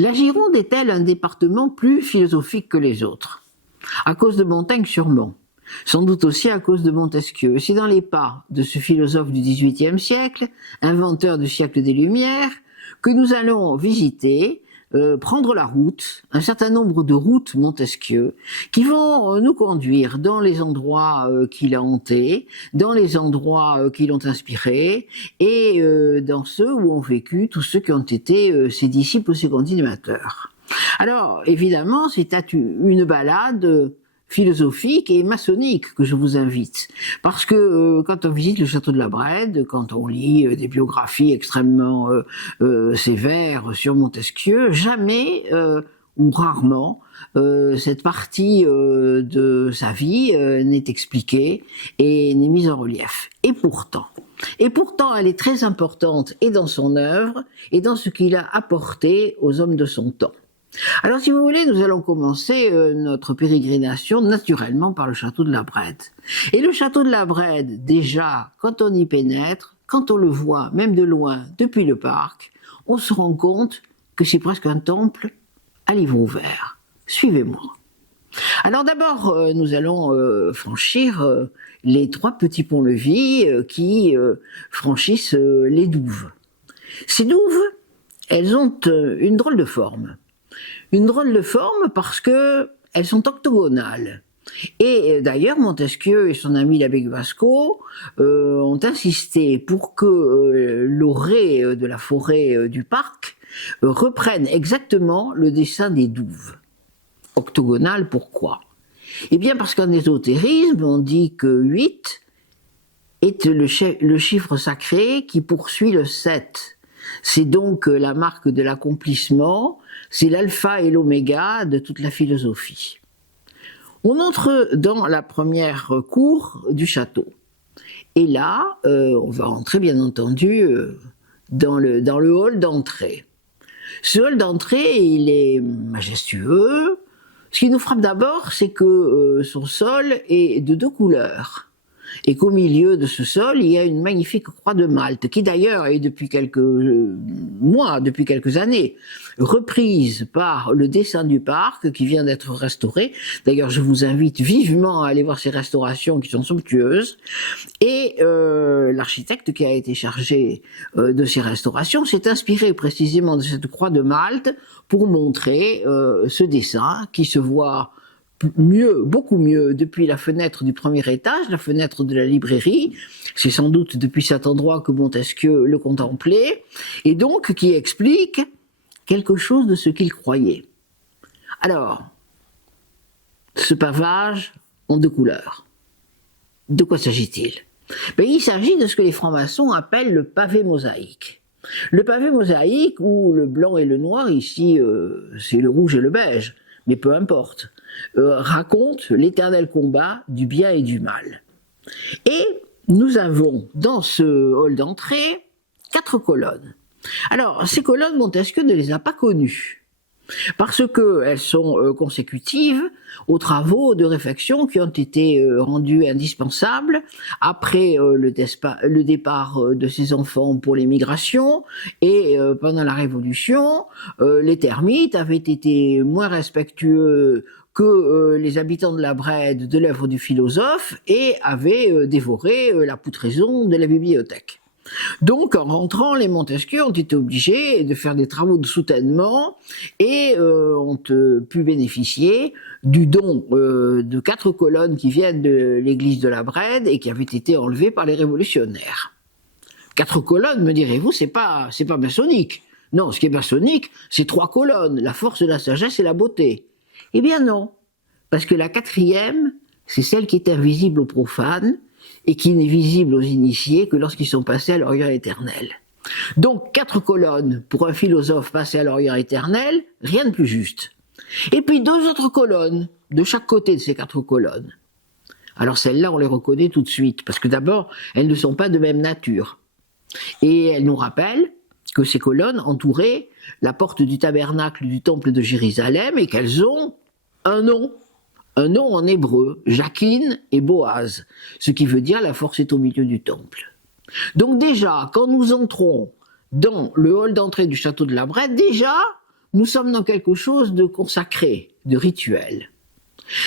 La Gironde est-elle un département plus philosophique que les autres? À cause de Montaigne sûrement, sans doute aussi à cause de Montesquieu. C'est dans les pas de ce philosophe du XVIIIe siècle, inventeur du siècle des Lumières, que nous allons visiter, prendre la route, un certain nombre de routes Montesquieu, qui vont nous conduire dans les endroits qu'il a hantés, dans les endroits qui l'ont inspiré, et dans ceux où ont vécu tous ceux qui ont été ses disciples ou ses continuateurs. Alors, évidemment, c'est une balade philosophique et maçonnique que je vous invite. Parce que quand on visite le château de la Brède, quand on lit des biographies extrêmement sévères sur Montesquieu, jamais ou rarement cette partie de sa vie n'est expliquée et n'est mise en relief. Et pourtant, elle est très importante et dans son œuvre et dans ce qu'il a apporté aux hommes de son temps. Alors, si vous voulez, nous allons commencer notre pérégrination naturellement par le château de la Brède. Et le château de la Brède, déjà, quand on y pénètre, quand on le voit, même de loin, depuis le parc, on se rend compte que c'est presque un temple à livre ouvert. Suivez-moi. Alors d'abord, nous allons franchir les 3 petits ponts-levis qui franchissent les douves. Ces douves, elles ont une drôle de forme. Une drôle de forme parce que elles sont octogonales. Et d'ailleurs, Montesquieu et son ami l'abbé Guasco ont insisté pour que l'orée de la forêt du parc reprenne exactement le dessin des douves. Octogonale, pourquoi? Eh bien parce qu'en ésotérisme, on dit que 8 est le chiffre sacré qui poursuit le 7. C'est donc la marque de l'accomplissement, c'est l'alpha et l'oméga de toute la philosophie. On entre dans la première cour du château. Et là, on va entrer bien entendu dans le hall d'entrée. Ce hall d'entrée, il est majestueux. Ce qui nous frappe d'abord, c'est que son sol est de 2 couleurs. Et qu'au milieu de ce sol, il y a une magnifique croix de Malte, qui d'ailleurs est depuis quelques mois, depuis quelques années, reprise par le dessin du parc qui vient d'être restauré. D'ailleurs, je vous invite vivement à aller voir ces restaurations qui sont somptueuses. Et l'architecte qui a été chargé de ces restaurations s'est inspiré précisément de cette croix de Malte pour montrer ce dessin qui se voit mieux, beaucoup mieux, depuis la fenêtre du premier étage, la fenêtre de la librairie. C'est sans doute depuis cet endroit que Montesquieu le contemplait, et donc qui explique quelque chose de ce qu'il croyait. Alors, ce pavage en 2 couleurs. De quoi s'agit-il? Il s'agit de ce que les francs-maçons appellent le pavé mosaïque. Le pavé mosaïque, où le blanc et le noir, ici c'est le rouge et le beige, mais peu importe, raconte l'éternel combat du bien et du mal. Et nous avons dans ce hall d'entrée 4 colonnes. Alors, ces colonnes, Montesquieu ne les a pas connues, parce qu'elles sont consécutives aux travaux de réfection qui ont été rendus indispensables après le départ de ses enfants pour l'émigration, et pendant la Révolution, les termites avaient été moins respectueux que les habitants de la Brède de l'œuvre du philosophe et avaient dévoré la poutraison de la bibliothèque. Donc, en rentrant, les Montesquieu ont été obligés de faire des travaux de soutènement et ont pu bénéficier du don de 4 colonnes qui viennent de l'église de la Brède et qui avaient été enlevées par les révolutionnaires. 4 colonnes, me direz-vous, c'est pas maçonnique. Non, ce qui est maçonnique, c'est 3 colonnes, la force, la sagesse et la beauté. Eh bien non, parce que la 4e, c'est celle qui est invisible aux profanes, et qui n'est visible aux initiés que lorsqu'ils sont passés à l'Orient éternel. Donc 4 colonnes pour un philosophe passé à l'Orient éternel, rien de plus juste. Et puis 2 autres colonnes, de chaque côté de ces 4 colonnes. Alors celles-là, on les reconnaît tout de suite, parce que d'abord, elles ne sont pas de même nature. Et elles nous rappellent que ces colonnes entouraient la porte du tabernacle du temple de Jérusalem et qu'elles ont un nom en hébreu, Jachin et Boaz, ce qui veut dire la force est au milieu du temple. Donc déjà, quand nous entrons dans le hall d'entrée du château de la Brède, déjà, nous sommes dans quelque chose de consacré, de rituel.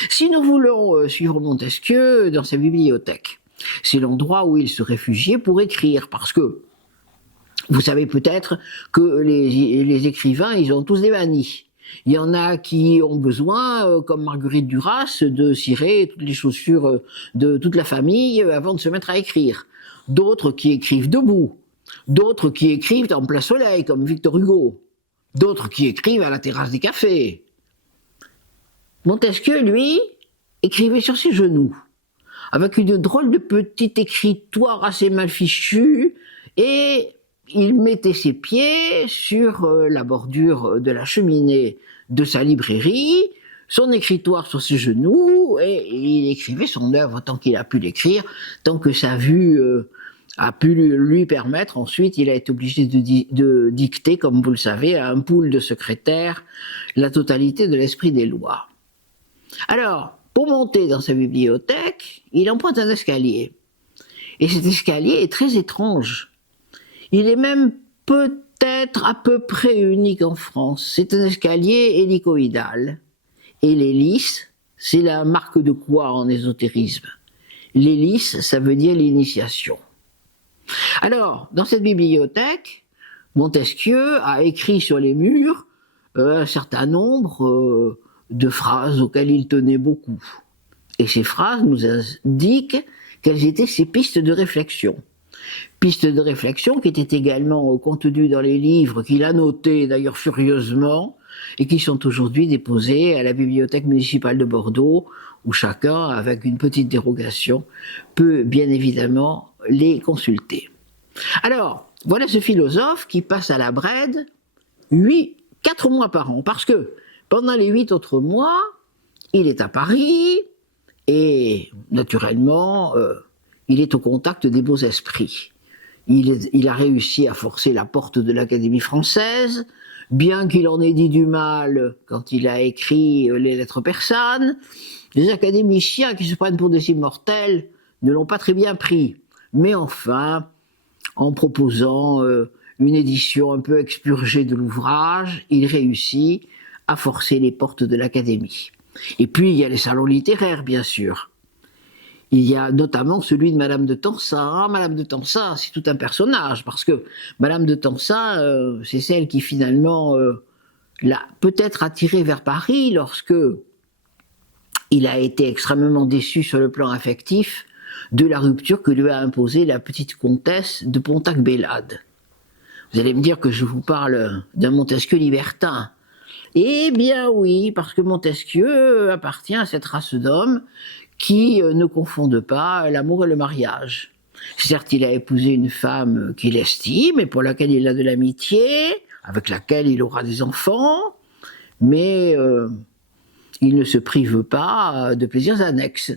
Si nous voulons suivre Montesquieu dans sa bibliothèque, c'est l'endroit où il se réfugiait pour écrire, parce que vous savez peut-être que les écrivains, ils ont tous des manies. Il y en a qui ont besoin, comme Marguerite Duras, de cirer toutes les chaussures de toute la famille avant de se mettre à écrire. D'autres qui écrivent debout. D'autres qui écrivent en plein soleil, comme Victor Hugo. D'autres qui écrivent à la terrasse des cafés. Montesquieu, lui, écrivait sur ses genoux, avec une drôle de petite écritoire assez mal fichue, et il mettait ses pieds sur la bordure de la cheminée de sa librairie, son écritoire sur ses genoux, et il écrivait son œuvre tant qu'il a pu l'écrire, tant que sa vue a pu lui permettre. Ensuite, il a été obligé de dicter, comme vous le savez, à un pool de secrétaires, la totalité de l'esprit des lois. Alors, pour monter dans sa bibliothèque, il emprunte un escalier. Et cet escalier est très étrange. Il est même peut-être à peu près unique en France. C'est un escalier hélicoïdal. Et l'hélice, c'est la marque de quoi en ésotérisme? L'hélice, ça veut dire l'initiation. Alors, dans cette bibliothèque, Montesquieu a écrit sur les murs un certain nombre de phrases auxquelles il tenait beaucoup. Et ces phrases nous indiquent quelles étaient ses pistes de réflexion. Pistes de réflexion qui étaient également contenues dans les livres qu'il a notés, d'ailleurs furieusement, et qui sont aujourd'hui déposés à la bibliothèque municipale de Bordeaux, où chacun, avec une petite dérogation, peut bien évidemment les consulter. Alors, voilà ce philosophe qui passe à la Brède 4 mois par an, parce que pendant les 8 autres mois, il est à Paris, et naturellement, il est au contact des beaux esprits. Il a réussi à forcer la porte de l'Académie française, bien qu'il en ait dit du mal quand il a écrit les lettres persanes. Les académiciens qui se prennent pour des immortels ne l'ont pas très bien pris. Mais enfin, en proposant une édition un peu expurgée de l'ouvrage, il réussit à forcer les portes de l'Académie. Et puis il y a les salons littéraires, bien sûr. Il y a notamment celui de Madame de Tencin. Madame de Tencin, c'est tout un personnage, parce que Madame de Tencin, c'est celle qui finalement l'a peut-être attiré vers Paris lorsque il a été extrêmement déçu sur le plan affectif de la rupture que lui a imposée la petite comtesse de Pontac-Bélade. Vous allez me dire que je vous parle d'un Montesquieu libertin. Eh bien oui, parce que Montesquieu appartient à cette race d'hommes qui ne confondent pas l'amour et le mariage. Certes, il a épousé une femme qu'il estime et pour laquelle il a de l'amitié, avec laquelle il aura des enfants, mais il ne se prive pas de plaisirs annexes.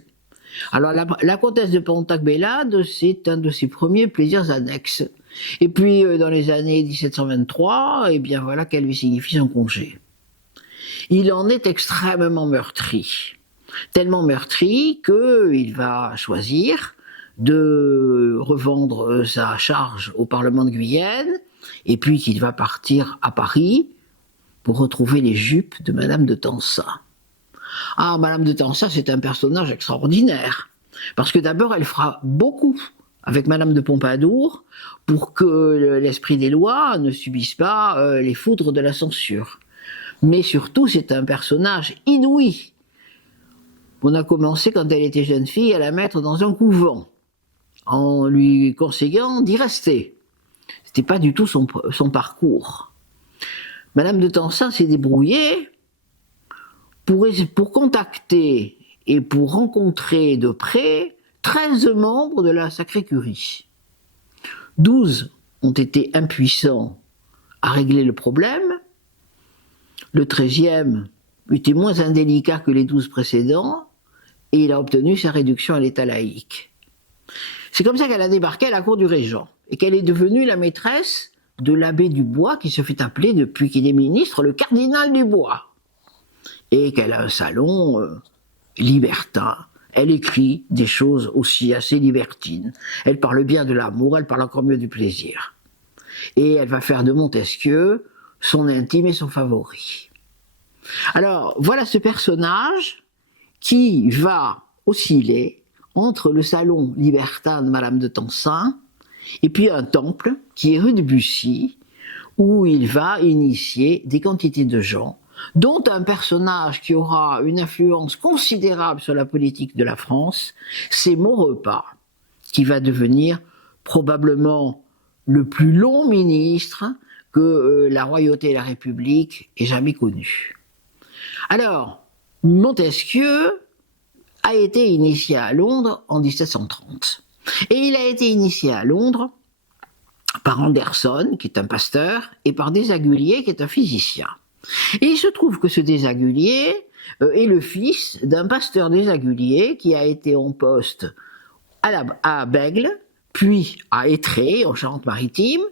Alors la comtesse de Pontac-Bélade, c'est un de ses premiers plaisirs annexes. Et puis dans les années 1723, eh bien voilà qu'elle lui signifie son congé. Il en est extrêmement meurtri. Tellement meurtri qu'il va choisir de revendre sa charge au Parlement de Guyenne, et puis qu'il va partir à Paris pour retrouver les jupes de Madame de Tencin. Ah, Madame de Tencin, c'est un personnage extraordinaire, parce que d'abord, elle fera beaucoup avec Madame de Pompadour pour que l'esprit des lois ne subisse pas les foudres de la censure. Mais surtout, c'est un personnage inouï. On a commencé, quand elle était jeune fille, à la mettre dans un couvent, en lui conseillant d'y rester. C'était pas du tout son parcours. Madame de Tencin s'est débrouillée pour contacter et pour rencontrer de près 13 membres de la Sacrée Curie. 12 ont été impuissants à régler le problème. Le 13e était moins indélicat que les 12 précédents, et il a obtenu sa réduction à l'état laïque. C'est comme ça qu'elle a débarqué à la cour du régent, et qu'elle est devenue la maîtresse de l'abbé Dubois, qui se fait appeler, depuis qu'il est ministre, le cardinal Dubois. Et qu'elle a un salon libertin. Elle écrit des choses aussi assez libertines. Elle parle bien de l'amour, elle parle encore mieux du plaisir. Et elle va faire de Montesquieu son intime et son favori. Alors, voilà ce personnage qui va osciller entre le salon libertin de Madame de Tencin et puis un temple qui est rue de Bussy, où il va initier des quantités de gens, dont un personnage qui aura une influence considérable sur la politique de la France, c'est Maurepas, qui va devenir probablement le plus long ministre que la royauté et la République aient jamais connu. Alors, Montesquieu a été initié à Londres en 1730. Et il a été initié à Londres par Anderson, qui est un pasteur, et par Desaguliers, qui est un physicien. Et il se trouve que ce Desaguliers est le fils d'un pasteur Desaguliers qui a été en poste à Bègle, puis à Étré, en Charente-Maritime,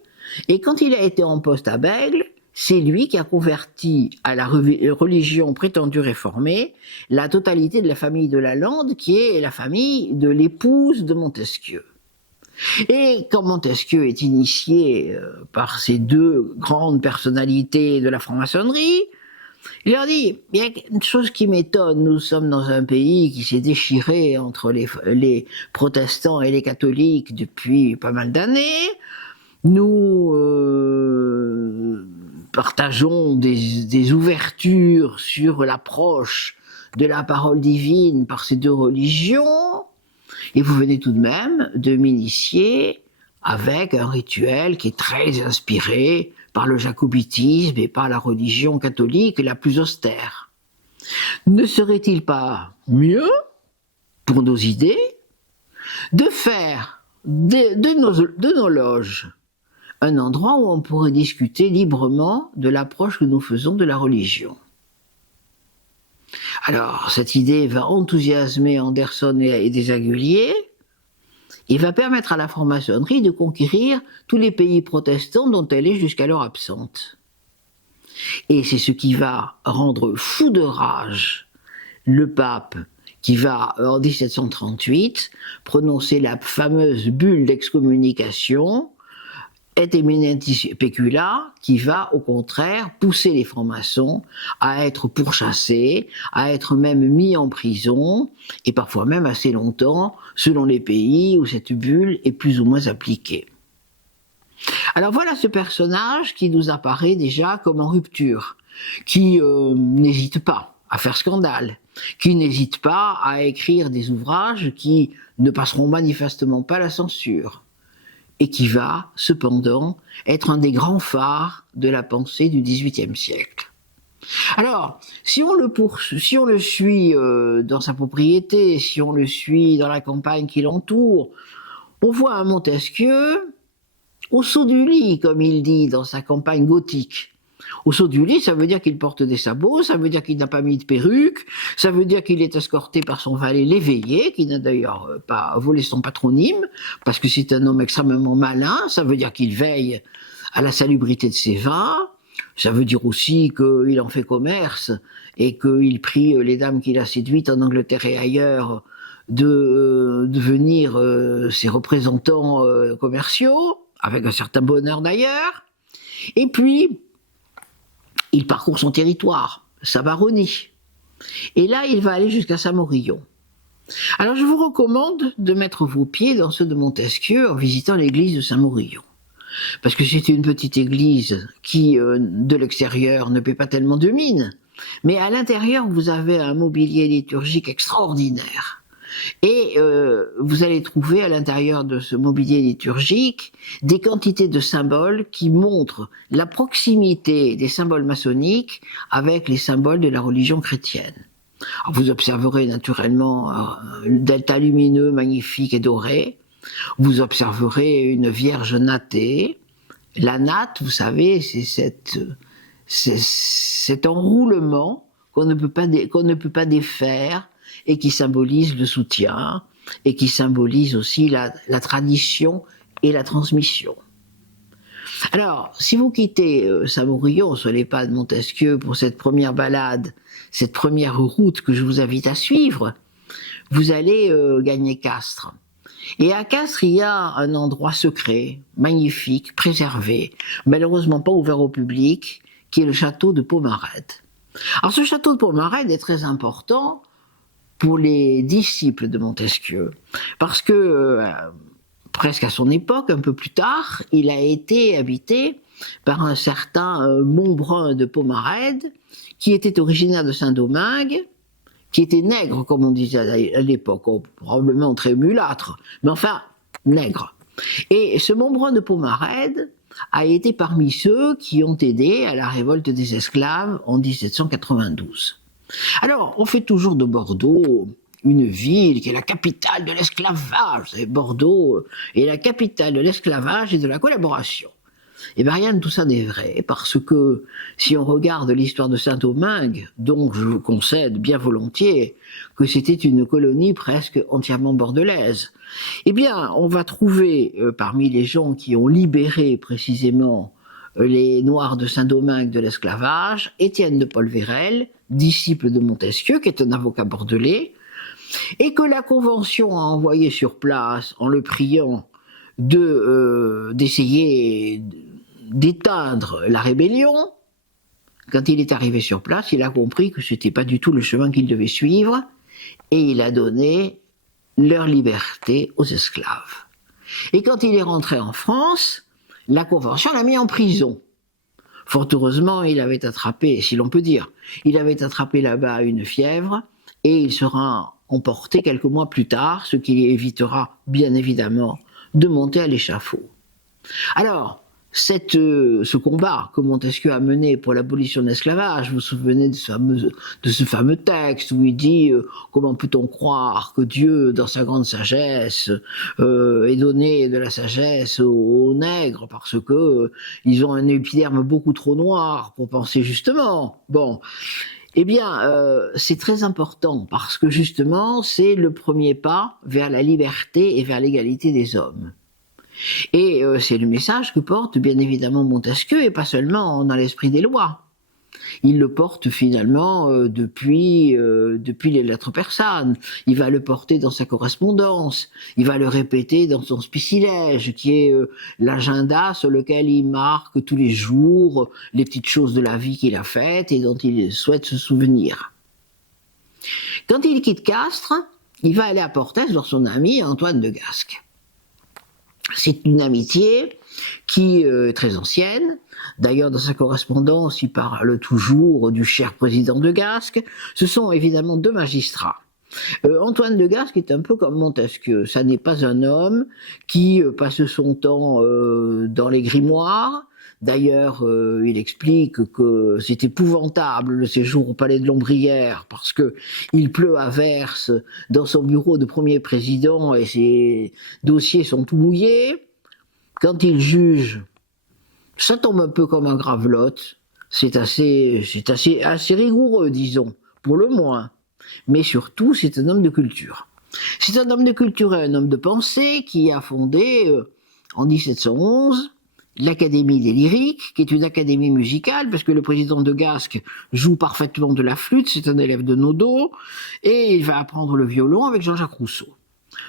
et quand il a été en poste à Bègle, c'est lui qui a converti à la religion prétendue réformée la totalité de la famille de Lalande, qui est la famille de l'épouse de Montesquieu. Et quand Montesquieu est initié par ces deux grandes personnalités de la franc-maçonnerie, il leur dit, il y a une chose qui m'étonne, nous sommes dans un pays qui s'est déchiré entre les protestants et les catholiques depuis pas mal d'années. Nous partageons des ouvertures sur l'approche de la parole divine par ces deux religions, et vous venez tout de même de m'initier avec un rituel qui est très inspiré par le jacobitisme et par la religion catholique la plus austère. Ne serait-il pas mieux, pour nos idées, de faire de nos loges un endroit où on pourrait discuter librement de l'approche que nous faisons de la religion? Alors, cette idée va enthousiasmer Anderson et Desaguliers, et va permettre à la franc-maçonnerie de conquérir tous les pays protestants dont elle est jusqu'alors absente. Et c'est ce qui va rendre fou de rage le pape, qui va, en 1738, prononcer la fameuse bulle d'excommunication, Et Eminentis Pecula, qui va au contraire pousser les francs-maçons à être pourchassés, à être même mis en prison, et parfois même assez longtemps, selon les pays où cette bulle est plus ou moins appliquée. Alors voilà ce personnage qui nous apparaît déjà comme en rupture, qui n'hésite pas à faire scandale, qui n'hésite pas à écrire des ouvrages qui ne passeront manifestement pas la censure, et qui va, cependant, être un des grands phares de la pensée du XVIIIe siècle. Alors, si on le suit dans sa propriété, si on le suit dans la campagne qui l'entoure, on voit un Montesquieu au saut du lit, comme il dit dans sa campagne gothique. Au saut du lit, ça veut dire qu'il porte des sabots, ça veut dire qu'il n'a pas mis de perruque, ça veut dire qu'il est escorté par son valet l'éveillé, qui n'a d'ailleurs pas volé son patronyme, parce que c'est un homme extrêmement malin, ça veut dire qu'il veille à la salubrité de ses vins, ça veut dire aussi qu'il en fait commerce, et qu'il prie les dames qu'il a séduites en Angleterre et ailleurs de devenir ses représentants commerciaux, avec un certain bonheur d'ailleurs, et puis il parcourt son territoire, sa baronnie. Et là, il va aller jusqu'à Saint-Morillon. Alors, je vous recommande de mettre vos pieds dans ceux de Montesquieu en visitant l'église de Saint-Morillon. Parce que c'est une petite église qui, de l'extérieur, ne paie pas tellement de mine. Mais à l'intérieur, vous avez un mobilier liturgique extraordinaire. Et vous allez trouver à l'intérieur de ce mobilier liturgique des quantités de symboles qui montrent la proximité des symboles maçonniques avec les symboles de la religion chrétienne. Alors vous observerez naturellement un delta lumineux magnifique et doré, vous observerez une vierge nattée. La natte, vous savez, c'est cet enroulement qu'on ne peut pas défaire, et qui symbolise le soutien, et qui symbolise aussi la tradition et la transmission. Alors, si vous quittez Saint-Morillon sur les pas de Montesquieu pour cette première balade, cette première route que je vous invite à suivre, vous allez gagner Castres. Et à Castres, il y a un endroit secret, magnifique, préservé, malheureusement pas ouvert au public, qui est le château de Pomarède. Alors ce château de Pomarède est très important pour les disciples de Montesquieu, parce que presque à son époque, un peu plus tard, il a été habité par un certain Montbrun de Pomarède, qui était originaire de Saint-Domingue, qui était nègre, comme on disait à l'époque, probablement très mulâtre, mais enfin nègre. Et ce Montbrun de Pomarède a été parmi ceux qui ont aidé à la révolte des esclaves en 1792. Alors, on fait toujours de Bordeaux une ville qui est la capitale de l'esclavage. Et Bordeaux est la capitale de l'esclavage et de la collaboration. Et bien rien de tout ça n'est vrai, parce que si on regarde l'histoire de Saint-Domingue, dont je vous concède bien volontiers que c'était une colonie presque entièrement bordelaise, eh bien on va trouver parmi les gens qui ont libéré précisément les Noirs de Saint-Domingue de l'esclavage, Étienne de Paul Vérel, disciple de Montesquieu, qui est un avocat bordelais, et que la Convention a envoyé sur place en le priant d'essayer d'éteindre la rébellion. Quand il est arrivé sur place, il a compris que ce n'était pas du tout le chemin qu'il devait suivre, et il a donné leur liberté aux esclaves. Et quand il est rentré en France, la Convention l'a mis en prison. Fort heureusement, il avait attrapé, si l'on peut dire, il avait attrapé là-bas une fièvre, et il sera emporté quelques mois plus tard, ce qui évitera bien évidemment de monter à l'échafaud. Alors, ce combat que Montesquieu a mené pour l'abolition de l'esclavage, vous vous souvenez de ce fameux texte où il dit comment peut-on croire que Dieu, dans sa grande sagesse, ait donné de la sagesse aux nègres parce que ils ont un épiderme beaucoup trop noir pour penser justement. Bon, eh bien, c'est très important parce que justement, c'est le premier pas vers la liberté et vers l'égalité des hommes. Et c'est le message que porte bien évidemment Montesquieu, et pas seulement dans l'esprit des lois. Il le porte finalement depuis les lettres persanes. Il va le porter dans sa correspondance. Il va le répéter dans son spicilège, qui est l'agenda sur lequel il marque tous les jours les petites choses de la vie qu'il a faites et dont il souhaite se souvenir. Quand il quitte Castres, il va aller à Portès voir son ami Antoine de Gasque. C'est une amitié qui est très ancienne. D'ailleurs, dans sa correspondance, il parle toujours du cher président de Gasque. Ce sont évidemment deux magistrats. Antoine de Gasque est un peu comme Montesquieu. Ça n'est pas un homme qui passe son temps dans les grimoires. D'ailleurs, il explique que c'est épouvantable le séjour au palais de l'Ombrière parce que il pleut à verse dans son bureau de premier président et ses dossiers sont tout mouillés. Quand il juge, ça tombe un peu comme un gravelotte. C'est assez rigoureux, disons, pour le moins. Mais surtout, c'est un homme de culture. C'est un homme de culture et un homme de pensée qui a fondé, en 1711, l'Académie des Lyriques, qui est une académie musicale, parce que le président de Gasque joue parfaitement de la flûte, c'est un élève de Nodot, et il va apprendre le violon avec Jean-Jacques Rousseau.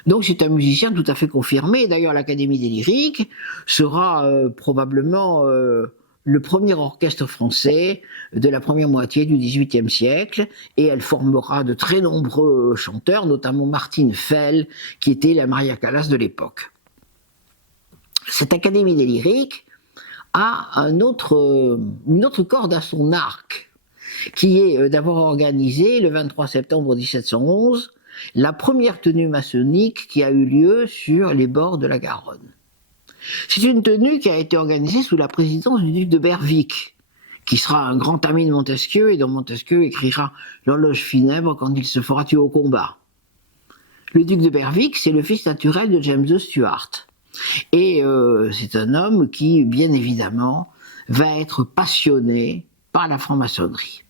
Donc c'est un musicien tout à fait confirmé. D'ailleurs, l'Académie des Lyriques sera probablement le premier orchestre français de la première moitié du XVIIIe siècle, et elle formera de très nombreux chanteurs, notamment Martine Fell, qui était la Maria Callas de l'époque. Cette Académie des Lyriques a une autre corde à son arc, qui est d'avoir organisé le 23 septembre 1711 la première tenue maçonnique qui a eu lieu sur les bords de la Garonne. C'est une tenue qui a été organisée sous la présidence du duc de Berwick, qui sera un grand ami de Montesquieu et dont Montesquieu écrira l'horloge funèbre quand il se fera tuer au combat. Le duc de Berwick, c'est le fils naturel de James de Stuart. Et c'est un homme qui, bien évidemment, va être passionné par la franc-maçonnerie.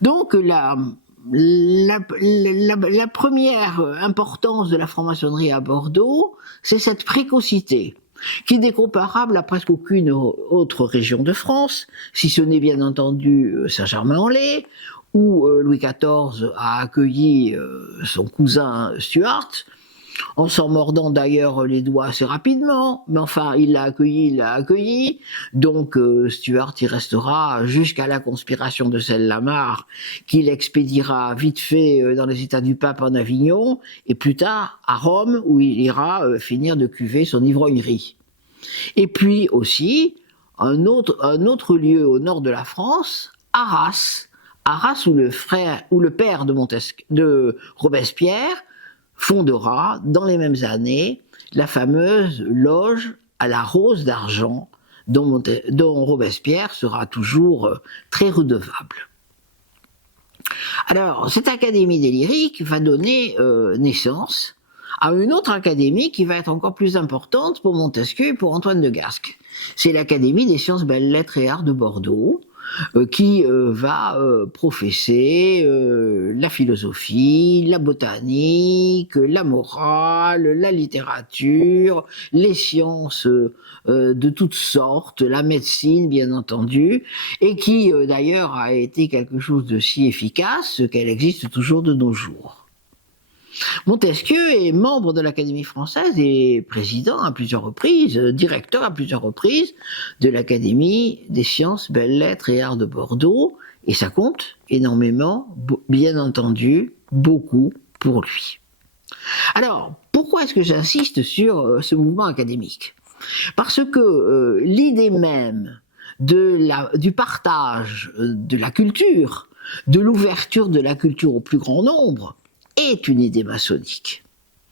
Donc la première importance de la franc-maçonnerie à Bordeaux, c'est cette précocité, qui n'est comparable à presque aucune autre région de France, si ce n'est bien entendu Saint-Germain-en-Laye, où Louis XIV a accueilli son cousin Stuart. en s'en mordant d'ailleurs les doigts assez rapidement, mais enfin, il l'a accueilli, donc Stuart y restera jusqu'à la conspiration de Celle-la-Mar, qu'il expédiera vite fait dans les états du pape en Avignon, et plus tard à Rome, où il ira finir de cuver son ivrognerie. Et puis aussi, un autre lieu au nord de la France, Arras, où le père de Robespierre fondera dans les mêmes années la fameuse loge à la Rose d'Argent dont Robespierre sera toujours très redevable. Alors, cette académie des lyriques va donner naissance à une autre académie qui va être encore plus importante pour Montesquieu et pour Antoine de Gasques. C'est l'Académie des sciences, belles lettres et arts de Bordeaux, qui va professer la philosophie, la botanique, la morale, la littérature, les sciences de toutes sortes, la médecine bien entendu, et qui d'ailleurs a été quelque chose de si efficace qu'elle existe toujours de nos jours. Montesquieu est membre de l'Académie française et président à plusieurs reprises, directeur à plusieurs reprises de l'Académie des sciences, belles lettres et arts de Bordeaux, et ça compte énormément, bien entendu, beaucoup pour lui. Alors, pourquoi est-ce que j'insiste sur ce mouvement académique? Parce que l'idée même du partage de la culture, de l'ouverture de la culture au plus grand nombre, est une idée maçonnique.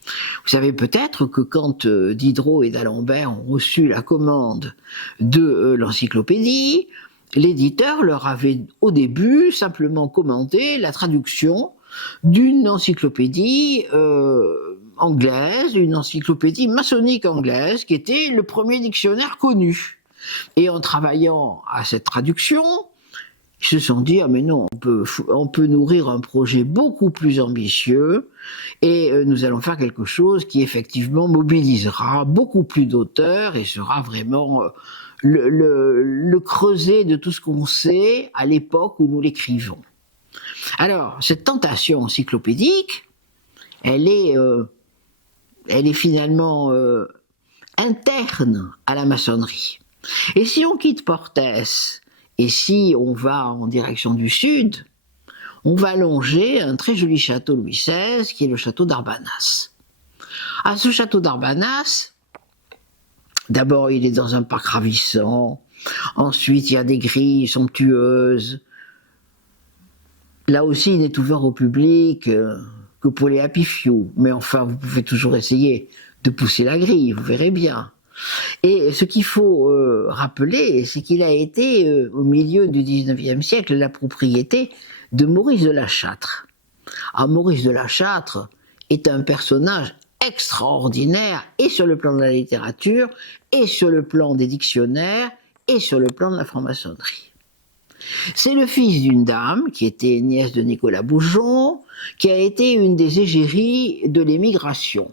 Vous savez peut-être que quand Diderot et d'Alembert ont reçu la commande de l'encyclopédie, l'éditeur leur avait au début simplement commandé la traduction d'une encyclopédie anglaise, une encyclopédie maçonnique anglaise, qui était le premier dictionnaire connu. Et en travaillant à cette traduction, ils se sont dit, ah mais non, on peut nourrir un projet beaucoup plus ambitieux et nous allons faire quelque chose qui effectivement mobilisera beaucoup plus d'auteurs et sera vraiment le creuset de tout ce qu'on sait à l'époque où nous l'écrivons. Alors, cette tentation encyclopédique, elle est finalement interne à la maçonnerie. Et si on quitte Portès, et si on va en direction du sud, on va longer un très joli château Louis XVI, qui est le château d'Arbanas. À ce château d'Arbanas, d'abord il est dans un parc ravissant, ensuite il y a des grilles somptueuses. Là aussi il n'est ouvert au public que pour les happy few, mais enfin vous pouvez toujours essayer de pousser la grille, vous verrez bien. Et ce qu'il faut rappeler, c'est qu'il a été, au milieu du XIXe siècle, la propriété de Maurice de la Châtre. Alors, Maurice de la Châtre est un personnage extraordinaire, et sur le plan de la littérature, et sur le plan des dictionnaires, et sur le plan de la franc-maçonnerie. C'est le fils d'une dame, qui était nièce de Nicolas Boujon, qui a été une des égéries de l'émigration.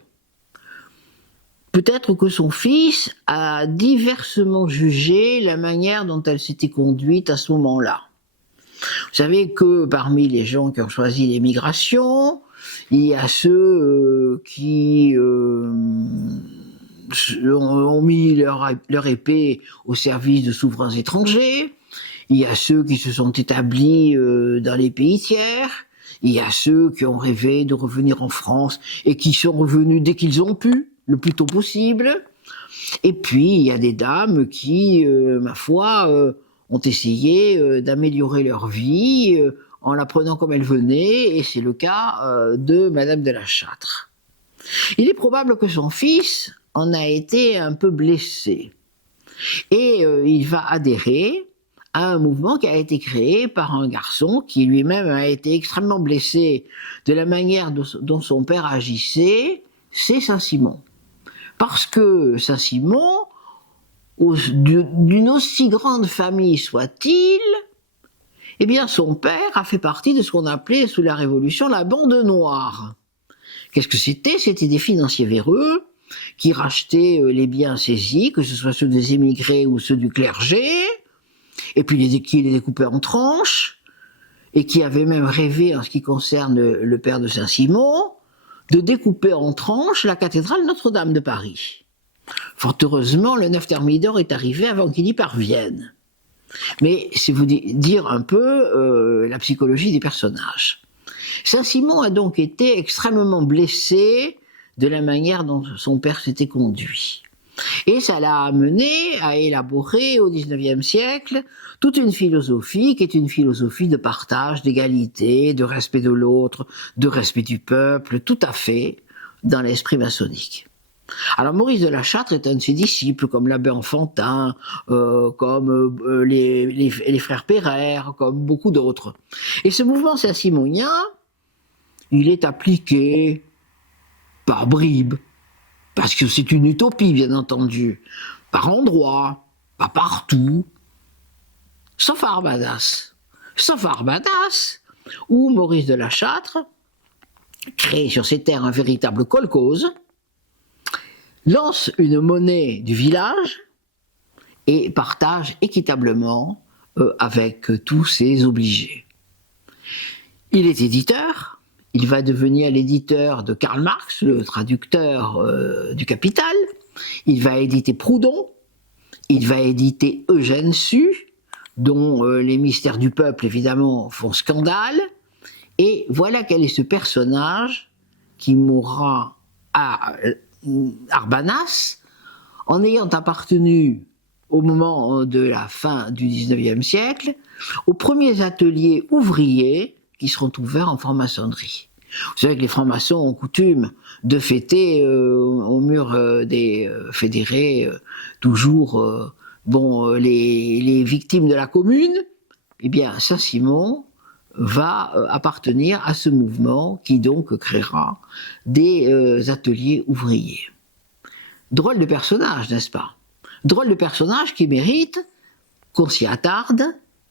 Peut-être que son fils a diversement jugé la manière dont elle s'était conduite à ce moment-là. Vous savez que parmi les gens qui ont choisi l'émigration, il y a ceux qui ont mis leur épée au service de souverains étrangers, il y a ceux qui se sont établis dans les pays tiers, il y a ceux qui ont rêvé de revenir en France et qui sont revenus dès qu'ils ont pu, le plus tôt possible. Et puis, il y a des dames qui, ma foi, ont essayé d'améliorer leur vie en la prenant comme elle venait, et c'est le cas de Madame de la Châtre. Il est probable que son fils en a été un peu blessé, et il va adhérer à un mouvement qui a été créé par un garçon qui lui-même a été extrêmement blessé de la manière dont son père agissait, c'est Saint-Simon. Parce que Saint-Simon, d'une aussi grande famille soit-il, eh bien son père a fait partie de ce qu'on appelait sous la Révolution la bande noire. Qu'est-ce que c'était? C'était des financiers véreux qui rachetaient les biens saisis, que ce soit ceux des émigrés ou ceux du clergé, et puis qui les découpaient en tranches, et qui avaient même rêvé, en ce qui concerne le père de Saint-Simon, de découper en tranches la cathédrale Notre-Dame de Paris. Fort heureusement, le 9 Thermidor est arrivé avant qu'il y parvienne. Mais c'est vous dire un peu la psychologie des personnages. Saint-Simon a donc été extrêmement blessé de la manière dont son père s'était conduit. Et ça l'a amené à élaborer au XIXe siècle toute une philosophie qui est une philosophie de partage, d'égalité, de respect de l'autre, de respect du peuple, tout à fait dans l'esprit maçonnique. Alors Maurice de la Châtre est un de ses disciples, comme l'abbé Enfantin, comme les frères Pereire, comme beaucoup d'autres. Et ce mouvement saint-simonien, il est appliqué par bribes, parce que c'est une utopie, bien entendu, par endroits, pas partout, sauf à Arbadas. Sauf à Arbadas, où Maurice de la Châtre crée sur ses terres un véritable kolkhoz, lance une monnaie du village et partage équitablement avec tous ses obligés. Il est éditeur, il va devenir l'éditeur de Karl Marx, le traducteur du Capital, il va éditer Proudhon, il va éditer Eugène Sue, dont les mystères du peuple évidemment font scandale, et voilà quel est ce personnage qui mourra à Arbanas, en ayant appartenu au moment de la fin du XIXe siècle aux premiers ateliers ouvriers qui seront ouverts en franc-maçonnerie. Vous savez que les francs-maçons ont coutume de fêter au mur des fédérés toujours les victimes de la commune. Eh bien, Saint-Simon va appartenir à ce mouvement qui donc créera des ateliers ouvriers. Drôle de personnage, n'est-ce pas? Drôle de personnage qui mérite qu'on s'y attarde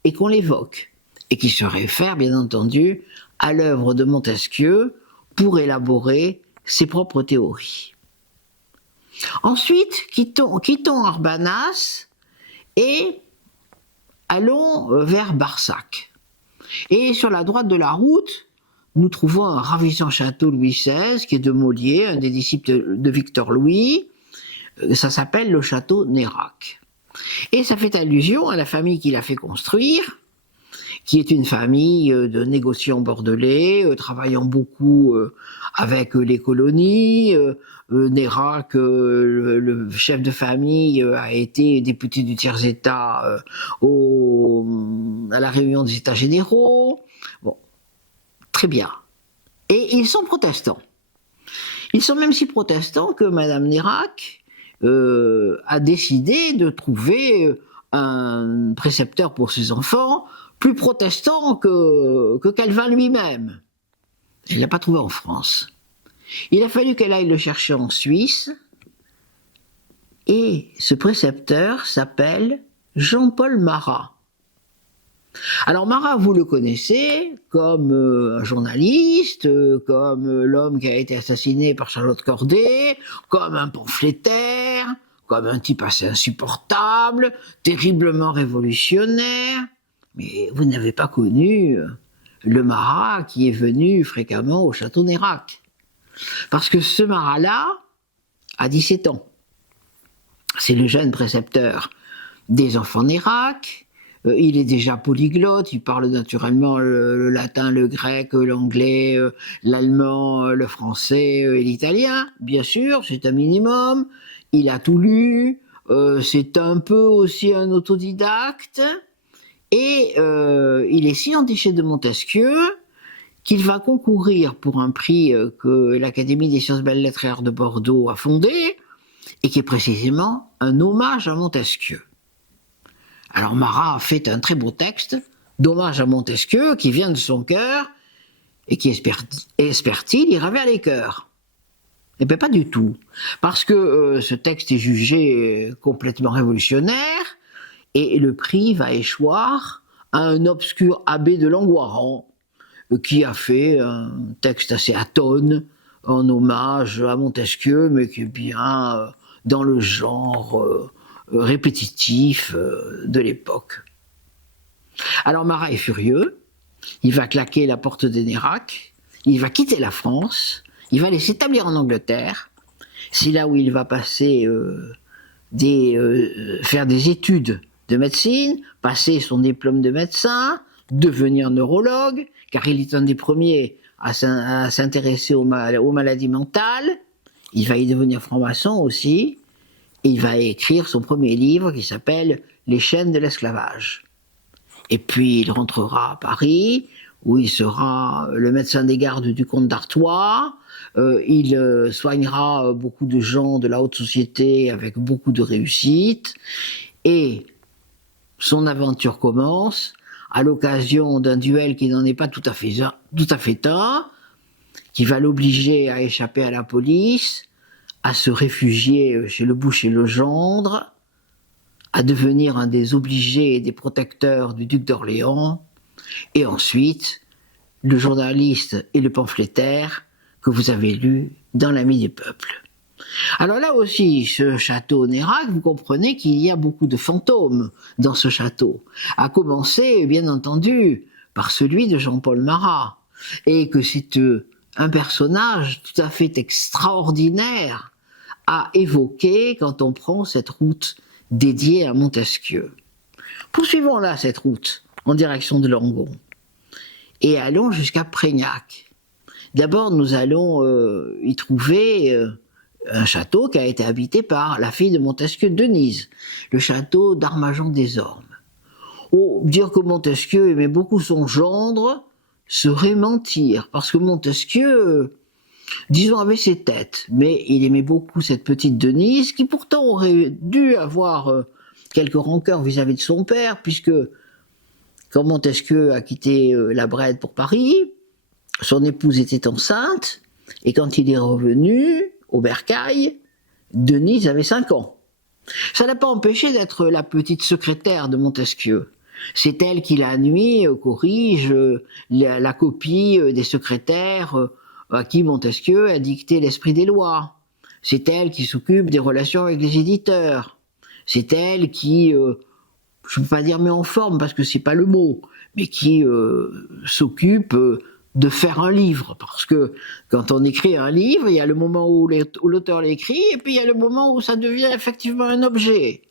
et qu'on l'évoque, et qui se réfère bien entendu à l'œuvre de Montesquieu pour élaborer ses propres théories. Ensuite, quittons Arbanas et allons vers Barsac. Et sur la droite de la route, nous trouvons un ravissant château Louis XVI, qui est de Molier, un des disciples de Victor Louis. Ça s'appelle le château Nérac. Et ça fait allusion à la famille qui l'a fait construire, qui est une famille de négociants bordelais, travaillant beaucoup avec les colonies. Nérac, le chef de famille, a été député du tiers-état à la réunion des États généraux. Bon, très bien. Et ils sont protestants. Ils sont même si protestants que Madame Nérac a décidé de trouver un précepteur pour ses enfants plus protestant que Calvin lui-même. Elle ne l'a pas trouvé en France. Il a fallu qu'elle aille le chercher en Suisse, et ce précepteur s'appelle Jean-Paul Marat. Alors Marat, vous le connaissez comme un journaliste, comme l'homme qui a été assassiné par Charlotte Corday, comme un pamphlétaire, comme un type assez insupportable, terriblement révolutionnaire. Mais vous n'avez pas connu le Marat qui est venu fréquemment au château Nérac. Parce que ce Marat-là a 17 ans. C'est le jeune précepteur des enfants Nérac. Il est déjà polyglotte, il parle naturellement le latin, le grec, l'anglais, l'allemand, le français et l'italien, bien sûr, c'est un minimum. Il a tout lu, c'est un peu aussi un autodidacte, et il est si entiché de Montesquieu qu'il va concourir pour un prix que l'Académie des sciences belles-lettres et arts de Bordeaux a fondé, et qui est précisément un hommage à Montesquieu. Alors Marat a fait un très beau texte d'hommage à Montesquieu qui vient de son cœur et qui, espère-t-il, ira vers les cœurs. Eh bien pas du tout, parce que ce texte est jugé complètement révolutionnaire et le prix va échoir à un obscur abbé de Langoiran qui a fait un texte assez atone en hommage à Montesquieu, mais qui est bien dans le genre répétitif de l'époque. Alors Marat est furieux, il va claquer la porte des Nérac, il va quitter la France, il va aller s'établir en Angleterre. C'est là où il va passer faire des études de médecine, passer son diplôme de médecin, devenir neurologue, car il est un des premiers à s'intéresser aux maladies mentales. Il va y devenir franc-maçon aussi, et il va écrire son premier livre qui s'appelle « Les chaînes de l'esclavage ». Et puis il rentrera à Paris, où il sera le médecin des gardes du comte d'Artois. Il soignera beaucoup de gens de la haute société avec beaucoup de réussite. Et son aventure commence à l'occasion d'un duel qui n'en est pas tout à fait un, qui va l'obliger à échapper à la police, à se réfugier chez le boucher Legendre, à devenir un des obligés et des protecteurs du duc d'Orléans, et ensuite le journaliste et le pamphlétaire que vous avez lu dans l'Ami des peuples. Alors là aussi, ce château Nérac, vous comprenez qu'il y a beaucoup de fantômes dans ce château, à commencer, bien entendu, par celui de Jean-Paul Marat, et que c'est un personnage tout à fait extraordinaire à évoquer quand on prend cette route dédiée à Montesquieu. Poursuivons là cette route en direction de Langon et allons jusqu'à Prégnac. D'abord, nous allons y trouver un château qui a été habité par la fille de Montesquieu, Denise, le château d'Armajon-des-Ormes. Oh, dire que Montesquieu aimait beaucoup son gendre serait mentir, parce que Montesquieu, disons, avait ses têtes, mais il aimait beaucoup cette petite Denise, qui pourtant aurait dû avoir quelques rancœurs vis-à-vis de son père, puisque quand Montesquieu a quitté la Brède pour Paris, son épouse était enceinte, et quand il est revenu au bercail, Denise avait 5 ans. Ça n'a pas empêché d'être la petite secrétaire de Montesquieu. C'est elle qui la nuit corrige la copie des secrétaires à qui Montesquieu a dicté l'esprit des lois. C'est elle qui s'occupe des relations avec les éditeurs. C'est elle qui, je ne peux pas dire met en forme parce que c'est pas le mot, mais qui s'occupe de faire un livre. Parce que quand on écrit un livre, il y a le moment où l'auteur l'écrit et puis il y a le moment où ça devient effectivement un objet.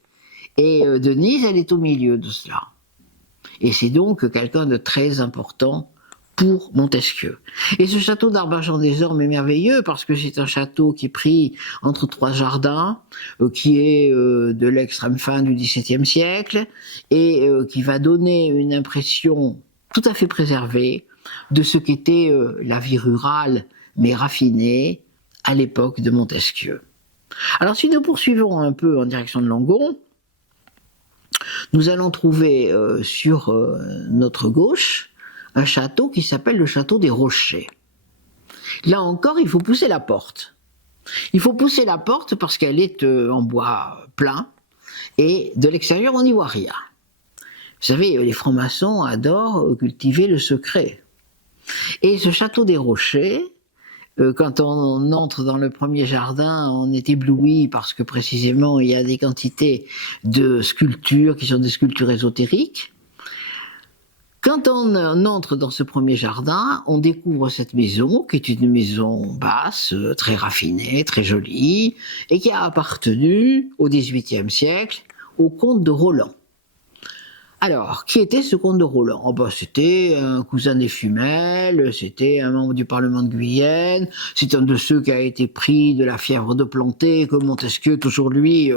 Et Denise, elle est au milieu de cela. Et c'est donc quelqu'un de très important pour Montesquieu. Et ce château d'Armajon-des-Ormes est merveilleux parce que c'est un château qui est pris entre 3 jardins, qui est de l'extrême fin du XVIIe siècle et qui va donner une impression tout à fait préservée de ce qu'était la vie rurale, mais raffinée, à l'époque de Montesquieu. Alors si nous poursuivons un peu en direction de Langon, nous allons trouver sur notre gauche un château qui s'appelle le château des Rochers. Là encore, il faut pousser la porte. Il faut pousser la porte parce qu'elle est en bois plein et de l'extérieur, on n'y voit rien. Vous savez, les francs-maçons adorent cultiver le secret. Et ce château des Rochers, quand on entre dans le premier jardin, on est ébloui parce que précisément il y a des quantités de sculptures qui sont des sculptures ésotériques. Quand on entre dans ce premier jardin, on découvre cette maison qui est une maison basse, très raffinée, très jolie, et qui a appartenu au XVIIIe siècle au comte de Roland. Alors, qui était ce comte de Roland? Oh ben, c'était un cousin des Fumel, c'était un membre du Parlement de Guyenne, c'est un de ceux qui a été pris de la fièvre de Planté que Montesquieu, toujours lui,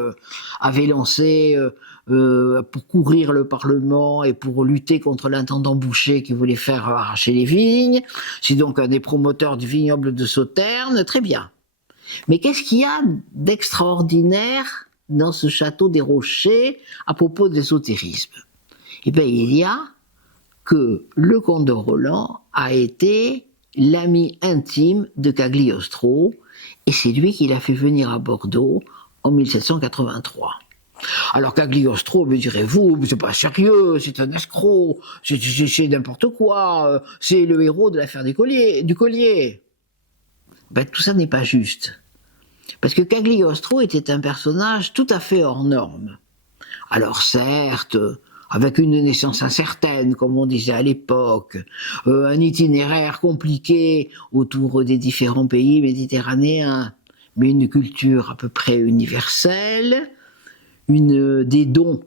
avait lancé pour couvrir le Parlement et pour lutter contre l'intendant Boucher qui voulait faire arracher les vignes. C'est donc un des promoteurs du vignoble de Sauternes, très bien. Mais qu'est-ce qu'il y a d'extraordinaire dans ce château des Rochers à propos de l'ésotérisme? Eh bien, il y a que le comte de Roland a été l'ami intime de Cagliostro, et c'est lui qui l'a fait venir à Bordeaux en 1783. Alors Cagliostro, me direz-vous, mais c'est pas sérieux, c'est un escroc, c'est n'importe quoi, c'est le héros de l'affaire du collier. Ben, tout ça n'est pas juste. Parce que Cagliostro était un personnage tout à fait hors norme. Alors certes, avec une naissance incertaine, comme on disait à l'époque, un itinéraire compliqué autour des différents pays méditerranéens, mais une culture à peu près universelle, des dons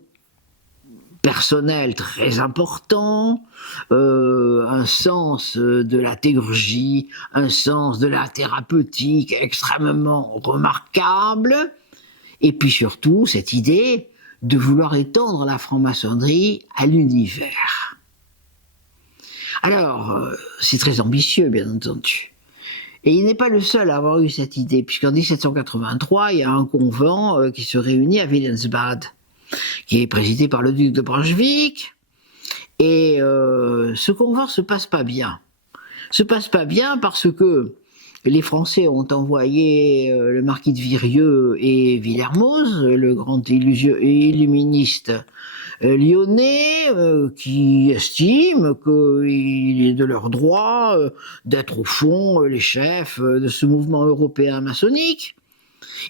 personnels très importants, un sens de la théurgie, un sens de la thérapeutique extrêmement remarquable, et puis surtout cette idée de vouloir étendre la franc-maçonnerie à l'univers. Alors, c'est très ambitieux, bien entendu. Et il n'est pas le seul à avoir eu cette idée, puisqu'en 1783, il y a un convent qui se réunit à Wilhelmsbad, qui est présidé par le duc de Brunswick, et ce convent se passe pas bien. Se passe pas bien parce que les Français ont envoyé le marquis de Virieu et Villermoz, le grand illuministe lyonnais, qui estiment qu'il est de leur droit d'être au fond les chefs de ce mouvement européen maçonnique.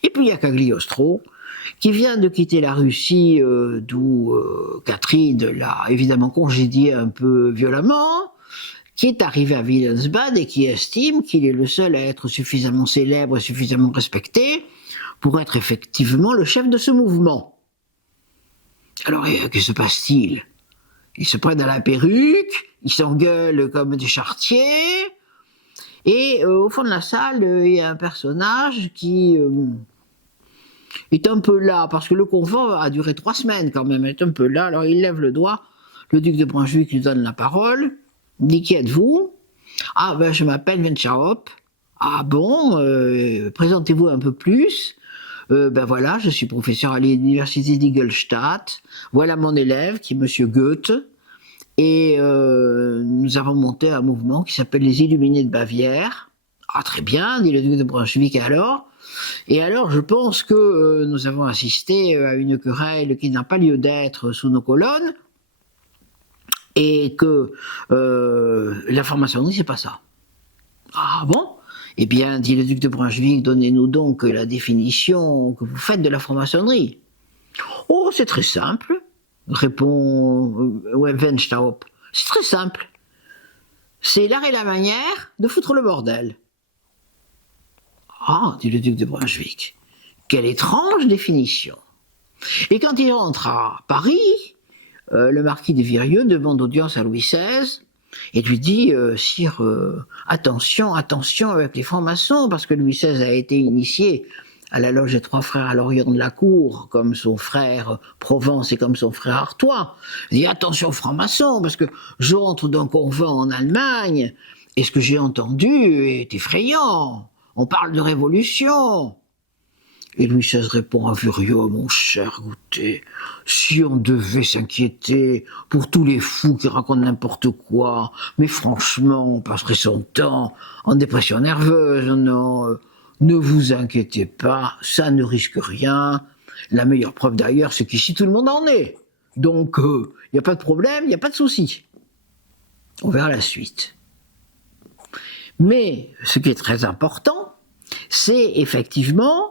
Et puis il y a Cagliostro, qui vient de quitter la Russie, d'où Catherine l'a évidemment congédié un peu violemment, qui est arrivé à Wilhelmsbad et qui estime qu'il est le seul à être suffisamment célèbre et suffisamment respecté pour être effectivement le chef de ce mouvement. Alors, que se passe-t-il? Ils se prennent à la perruque, ils s'engueulent comme des charretiers, et au fond de la salle, il y a un personnage qui est un peu là, parce que le convent a duré 3 semaines quand même, il est un peu là, alors il lève le doigt, le duc de Brunswick lui donne la parole, dit qui êtes-vous? Ah ben je m'appelle Venchaop. Ah bon, présentez-vous un peu plus. Ben voilà, je suis professeur à l'université d'Ingolstadt. Voilà mon élève qui est monsieur Goethe. Et nous avons monté un mouvement qui s'appelle les Illuminés de Bavière. Ah très bien, dit le duc de Brunswick alors. Et alors je pense que nous avons assisté à une querelle qui n'a pas lieu d'être sous nos colonnes. Et que la franc-maçonnerie, c'est pas ça. Ah bon? Eh bien, dit le duc de Brunswick, donnez-nous donc la définition que vous faites de la franc-maçonnerie. Oh, c'est très simple, répond Wenstaub. C'est très simple. C'est l'art et la manière de foutre le bordel. Ah, dit le duc de Brunswick, quelle étrange définition. Et quand il rentre à Paris, le marquis de Virieu demande audience à Louis XVI et lui dit Sire, attention avec les francs-maçons, parce que Louis XVI a été initié à la loge des Trois Frères à l'Orient de la Cour, comme son frère Provence et comme son frère Artois. Il dit attention aux francs-maçons, parce que je rentre d'un convent en Allemagne et ce que j'ai entendu est effrayant. On parle de révolution. Et Louis XVI répond à Virieu, mon cher Goutet, si on devait s'inquiéter pour tous les fous qui racontent n'importe quoi, mais franchement, on passerait son temps en dépression nerveuse, non, ne vous inquiétez pas, ça ne risque rien. La meilleure preuve d'ailleurs, c'est qu'ici tout le monde en est. Donc, il n'y a pas de problème, il n'y a pas de souci. On verra la suite. Mais, ce qui est très important, c'est effectivement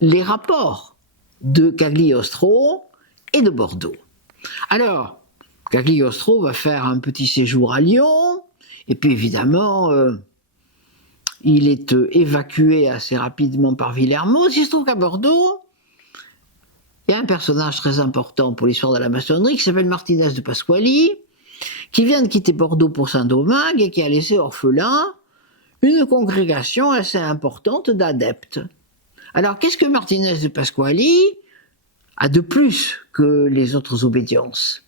les rapports de Cagliostro et de Bordeaux. Alors, Cagliostro va faire un petit séjour à Lyon, et puis évidemment, il est évacué assez rapidement par Villermoz. Il se trouve qu'à Bordeaux, il y a un personnage très important pour l'histoire de la maçonnerie qui s'appelle Martinez de Pasquali, qui vient de quitter Bordeaux pour Saint-Domingue et qui a laissé orphelin une congrégation assez importante d'adeptes. Alors, qu'est-ce que Martinez de Pasquali a de plus que les autres obédiences?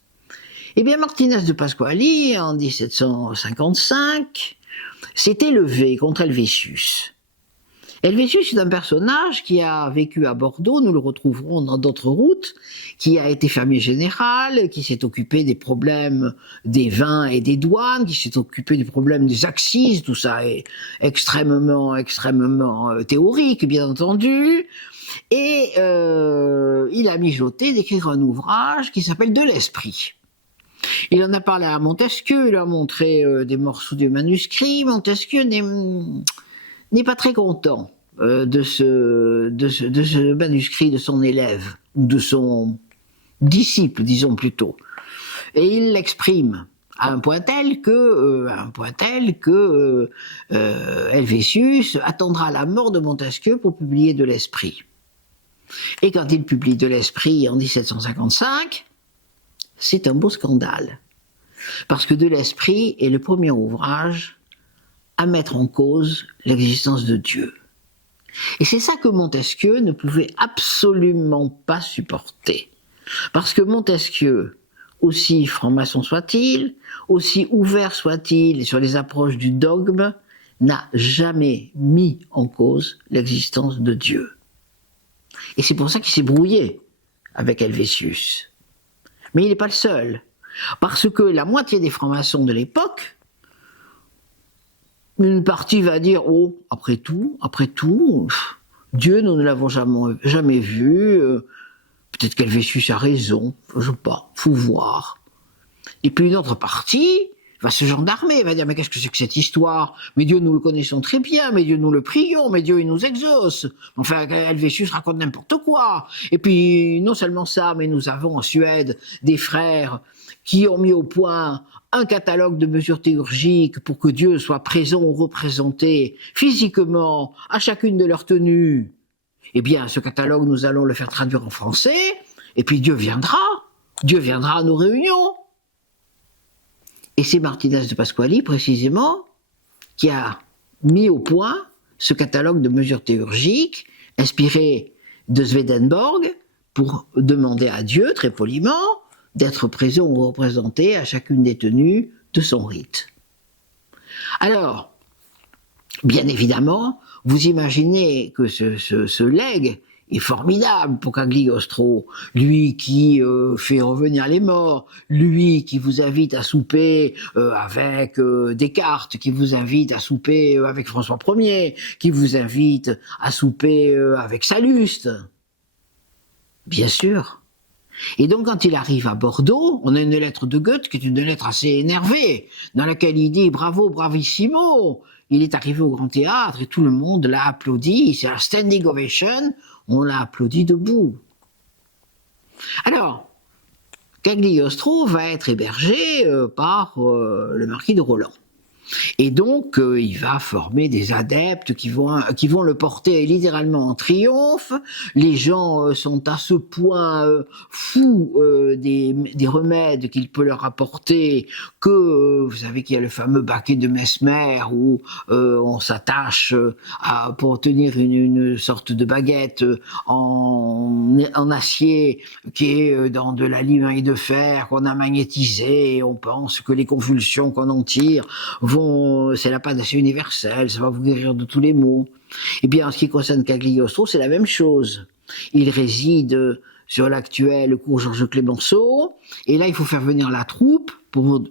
Eh bien, Martinez de Pasquali, en 1755, s'est élevé contre Helvétius. Helvétius est un personnage qui a vécu à Bordeaux, nous le retrouverons dans d'autres routes, qui a été fermier général, qui s'est occupé des problèmes des vins et des douanes, qui s'est occupé du problème des accises, tout ça est extrêmement théorique, bien entendu, et il a mijoté d'écrire un ouvrage qui s'appelle De l'Esprit. Il en a parlé à Montesquieu, il a montré des morceaux du manuscrit. Montesquieu n'est pas très content de ce manuscrit de son élève, ou de son disciple, disons plutôt. Et il l'exprime à un point tel que Helvétius attendra la mort de Montesquieu pour publier De l'Esprit. Et quand il publie De l'Esprit en 1755, c'est un beau scandale. Parce que De l'Esprit est le premier ouvrage à mettre en cause l'existence de Dieu. Et c'est ça que Montesquieu ne pouvait absolument pas supporter. Parce que Montesquieu, aussi franc-maçon soit-il, aussi ouvert soit-il sur les approches du dogme, n'a jamais mis en cause l'existence de Dieu. Et c'est pour ça qu'il s'est brouillé avec Helvétius. Mais il n'est pas le seul. Parce que la moitié des francs-maçons de l'époque, une partie va dire « Oh, après tout, Dieu, nous ne l'avons jamais vu, peut-être qu'Helvétius a raison, je sais pas, faut voir. » Et puis une autre partie va se gendarmer, va dire « Mais qu'est-ce que c'est que cette histoire? Mais Dieu, nous le connaissons très bien, mais Dieu, nous le prions, mais Dieu, il nous exauce. Enfin, Helvétius raconte n'importe quoi. » Et puis, non seulement ça, mais nous avons en Suède des frères qui ont mis au point un catalogue de mesures théurgiques pour que Dieu soit présent ou représenté physiquement à chacune de leurs tenues. Eh bien, ce catalogue, nous allons le faire traduire en français, et puis Dieu viendra à nos réunions. Et c'est Martinez de Pasquali, précisément, qui a mis au point ce catalogue de mesures théurgiques, inspiré de Swedenborg, pour demander à Dieu, très poliment, d'être présent ou représenté à chacune des tenues de son rite. Alors, bien évidemment, vous imaginez que ce legs est formidable pour Cagliostro, lui qui fait revenir les morts, lui qui vous invite à souper avec Descartes, qui vous invite à souper avec François Ier, qui vous invite à souper avec Salluste. Bien sûr. Et donc quand il arrive à Bordeaux, on a une lettre de Goethe qui est une lettre assez énervée, dans laquelle il dit « Bravo, bravissimo ». Il est arrivé au Grand Théâtre et tout le monde l'a applaudi, c'est un standing ovation, on l'a applaudi debout. Alors, Cagliostro va être hébergé par le marquis de Roland. Et donc, il va former des adeptes qui vont le porter littéralement en triomphe. Les gens sont à ce point fous des remèdes qu'il peut leur apporter que, vous savez qu'il y a le fameux baquet de Mesmer où on s'attache pour obtenir une sorte de baguette en acier qui est dans de la limaille de fer qu'on a magnétisé et on pense que les convulsions qu'on en tire c'est la panacée universelle, ça va vous guérir de tous les maux. Et bien, en ce qui concerne Cagliostro, c'est la même chose. Il réside sur l'actuel cours Georges Clemenceau, et là, il faut faire venir la troupe pour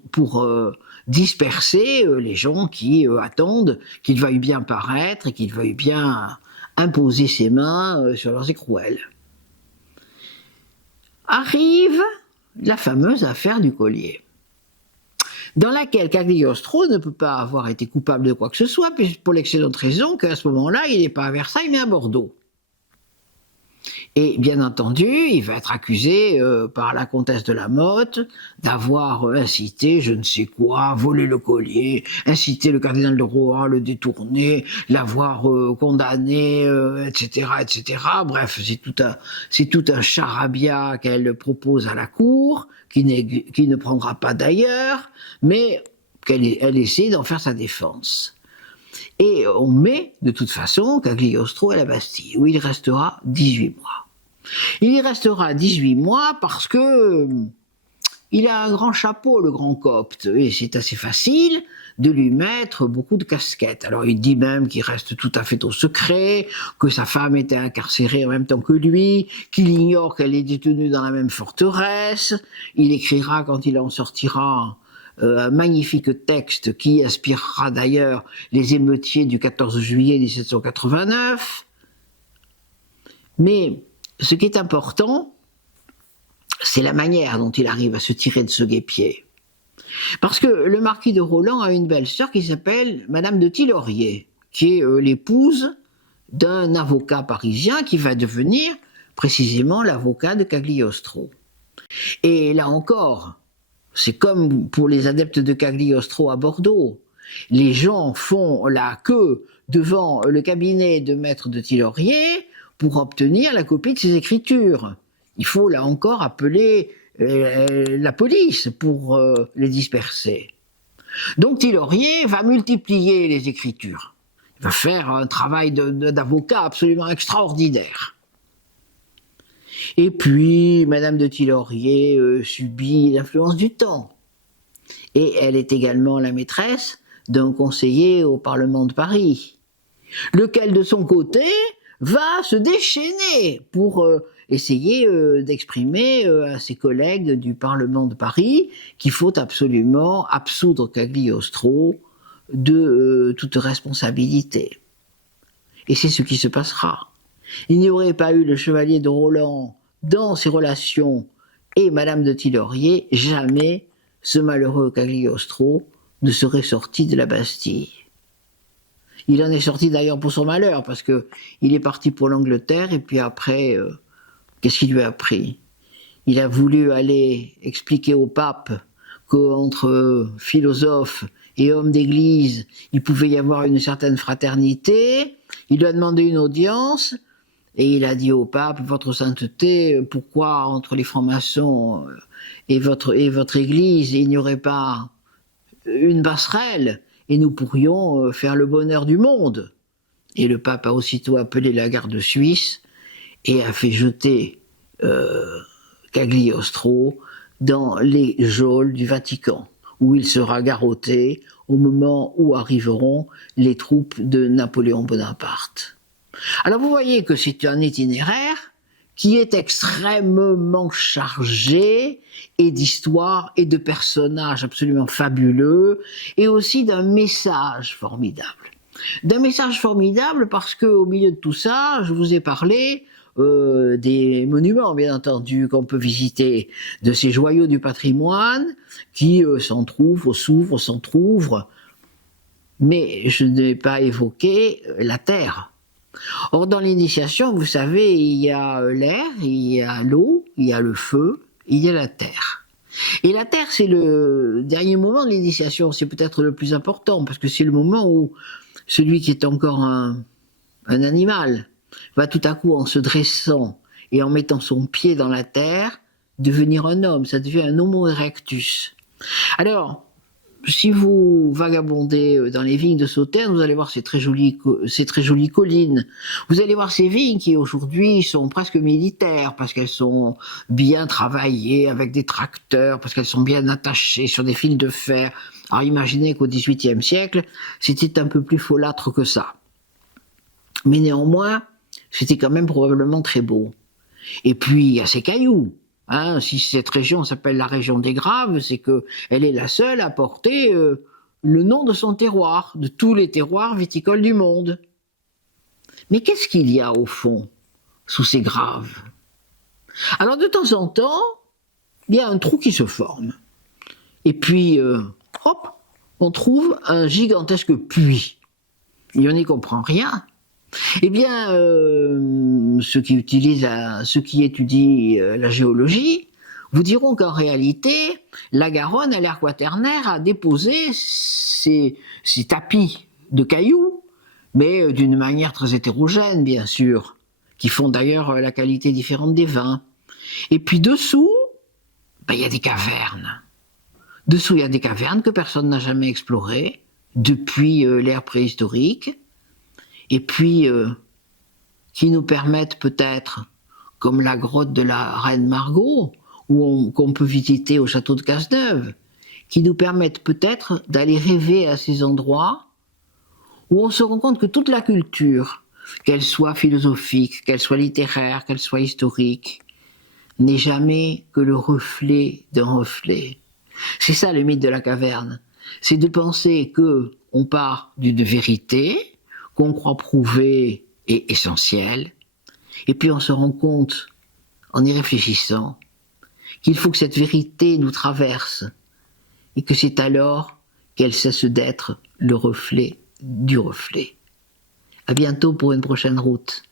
disperser les gens qui attendent qu'il veuille bien paraître et qu'il veuille bien imposer ses mains sur leurs écrouelles. Arrive la fameuse affaire du collier, dans laquelle Cagliostro ne peut pas avoir été coupable de quoi que ce soit, pour l'excellente raison qu'à ce moment-là, il n'est pas à Versailles, mais à Bordeaux. Et bien entendu, il va être accusé par la comtesse de la Motte d'avoir incité, je ne sais quoi, volé le collier, incité le cardinal de Rohan à le détourner, l'avoir condamné, etc., etc. Bref, c'est tout un charabia qu'elle propose à la cour, qui ne prendra pas d'ailleurs, mais elle essaie d'en faire sa défense. Et on met, de toute façon, Cagliostro à la Bastille, où il restera 18 mois. Il y restera 18 mois parce que il a un grand chapeau, le grand copte, et c'est assez facile de lui mettre beaucoup de casquettes. Alors il dit même qu'il reste tout à fait au secret, que sa femme était incarcérée en même temps que lui, qu'il ignore qu'elle est détenue dans la même forteresse. Il écrira, quand il en sortira, un magnifique texte qui inspirera d'ailleurs les émeutiers du 14 juillet 1789. Mais ce qui est important, c'est la manière dont il arrive à se tirer de ce guêpier. Parce que le marquis de Roland a une belle-sœur qui s'appelle Madame de Tillorier, qui est l'épouse d'un avocat parisien qui va devenir précisément l'avocat de Cagliostro. Et là encore, c'est comme pour les adeptes de Cagliostro à Bordeaux. Les gens font la queue devant le cabinet de maître de Tillorier pour obtenir la copie de ses écritures. Il faut là encore appeler la police pour les disperser. Donc Tillorier va multiplier les écritures. Il va faire un travail d'avocat absolument extraordinaire. Et puis, Madame de Tillorier subit l'influence du temps. Et elle est également la maîtresse d'un conseiller au Parlement de Paris, lequel, de son côté, va se déchaîner pour essayer d'exprimer à ses collègues du Parlement de Paris qu'il faut absolument absoudre Cagliostro de toute responsabilité. Et c'est ce qui se passera. Il n'y aurait pas eu le chevalier de Roland dans ses relations et Madame de Tillorier, jamais ce malheureux Cagliostro ne serait sorti de la Bastille. Il en est sorti d'ailleurs pour son malheur, parce qu'il est parti pour l'Angleterre, et puis après, qu'est-ce qu'il lui a pris? Il a voulu aller expliquer au pape qu'entre philosophes et hommes d'église, il pouvait y avoir une certaine fraternité. Il lui a demandé une audience, et il a dit au pape, votre sainteté, pourquoi entre les francs-maçons et votre église, il n'y aurait pas une passerelle, et nous pourrions faire le bonheur du monde. Et le pape a aussitôt appelé la garde suisse et a fait jeter Cagliostro dans les geôles du Vatican, où il sera garrotté au moment où arriveront les troupes de Napoléon Bonaparte. Alors vous voyez que c'est un itinéraire qui est extrêmement chargé et d'histoire et de personnages absolument fabuleux et aussi d'un message formidable. D'un message formidable parce qu'au milieu de tout ça, je vous ai parlé des monuments, bien entendu, qu'on peut visiter, de ces joyaux du patrimoine qui s'entr'ouvrent, mais je n'ai pas évoqué la terre. Or, dans l'initiation, vous savez, il y a l'air, il y a l'eau, il y a le feu, il y a la terre. Et la terre, c'est le dernier moment de l'initiation, c'est peut-être le plus important, parce que c'est le moment où celui qui est encore un animal va tout à coup, en se dressant et en mettant son pied dans la terre, devenir un homme, ça devient un homo erectus. Alors, si vous vagabondez dans les vignes de Sauternes, vous allez voir ces très jolies collines. Vous allez voir ces vignes qui aujourd'hui sont presque militaires parce qu'elles sont bien travaillées avec des tracteurs, parce qu'elles sont bien attachées sur des fils de fer. Alors imaginez qu'au XVIIIe siècle, c'était un peu plus folâtre que ça. Mais néanmoins, c'était quand même probablement très beau. Et puis il y a ces cailloux. Si cette région s'appelle la région des Graves, c'est qu'elle est la seule à porter le nom de son terroir, de tous les terroirs viticoles du monde. Mais qu'est-ce qu'il y a au fond, sous ces Graves? Alors de temps en temps, il y a un trou qui se forme. Et puis, hop, on trouve un gigantesque puits. Et on n'y comprend rien. Eh bien, ceux qui étudient la géologie vous diront qu'en réalité, la Garonne, à l'ère quaternaire, a déposé ces tapis de cailloux, mais d'une manière très hétérogène, bien sûr, qui font d'ailleurs la qualité différente des vins. Et puis dessous, il y a des cavernes. Dessous, il y a des cavernes que personne n'a jamais explorées depuis l'ère préhistorique. Et puis, qui nous permettent peut-être, comme la grotte de la Reine Margot, qu'on peut visiter au château de Cazeneuve, qui nous permettent peut-être d'aller rêver à ces endroits où on se rend compte que toute la culture, qu'elle soit philosophique, qu'elle soit littéraire, qu'elle soit historique, n'est jamais que le reflet d'un reflet. C'est ça le mythe de la caverne. C'est de penser qu'on part d'une vérité, qu'on croit prouver et essentiel, et puis on se rend compte, en y réfléchissant, qu'il faut que cette vérité nous traverse, et que c'est alors qu'elle cesse d'être le reflet du reflet. À bientôt pour une prochaine route.